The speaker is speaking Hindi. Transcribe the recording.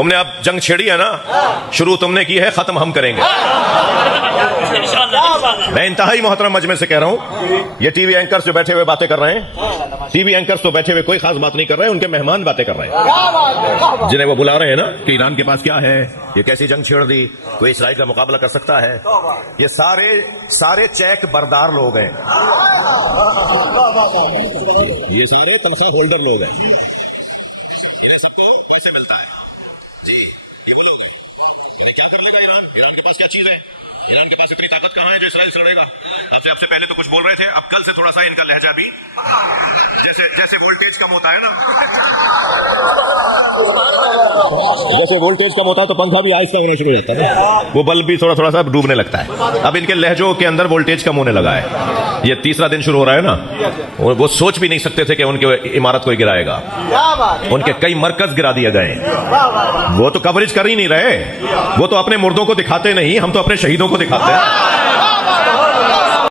तुमने अब जंग छेड़ी है ना, शुरू तुमने की है, खत्म हम करेंगे। मैं इंतहाई मोहतरम मजमे से कह रहा हूं, ये टीवी एंकर्स जो बैठे हुए बातें कर रहे हैं, टीवी एंकर्स तो बैठे हुए कोई खास बात नहीं कर रहे हैं, उनके मेहमान बातें कर रहे हैं, जिन्हें वो बुला रहे हैं ना कि ईरान के पास क्या है, ये कैसी जंग छेड़ दी, कोई इसराइल का मुकाबला कर सकता है। ये सारे चेक बरदार लोग हैं, ये सारे तनख्वाह होल्डर लोग हैं, इन्हें सबको पैसे मिलता है जी, ये वो लोग हैं। इन्हें क्या कर लेगा ईरान? ईरान के पास क्या चीज है? ईरान के पास इतनी ताकत कहां है जो इसराइल से लड़ेगा? आपसे पहले तो कुछ बोल रहे थे, अब कल से थोड़ा सा इनका लहजा भी जैसे वोल्टेज कम होता है ना, जैसे वोल्टेज कम होता है तो पंखा भी आहिस्ता होना शुरू हो जाता है ना, वो बल्ब भी थोड़ा थोड़ा सा डूबने लगता है। अब इनके लहजों के अंदर वोल्टेज कम होने लगा है। ये तीसरा दिन शुरू हो रहा है ना, वो सोच भी नहीं सकते थे कि उनके इमारत कोई गिराएगा। उनके कई मरकज गिरा दिए गए, वो तो कवरेज कर ही नहीं रहे, वो तो अपने मुर्दों को दिखाते नहीं, हम तो अपने शहीदों को दिखाते हैं।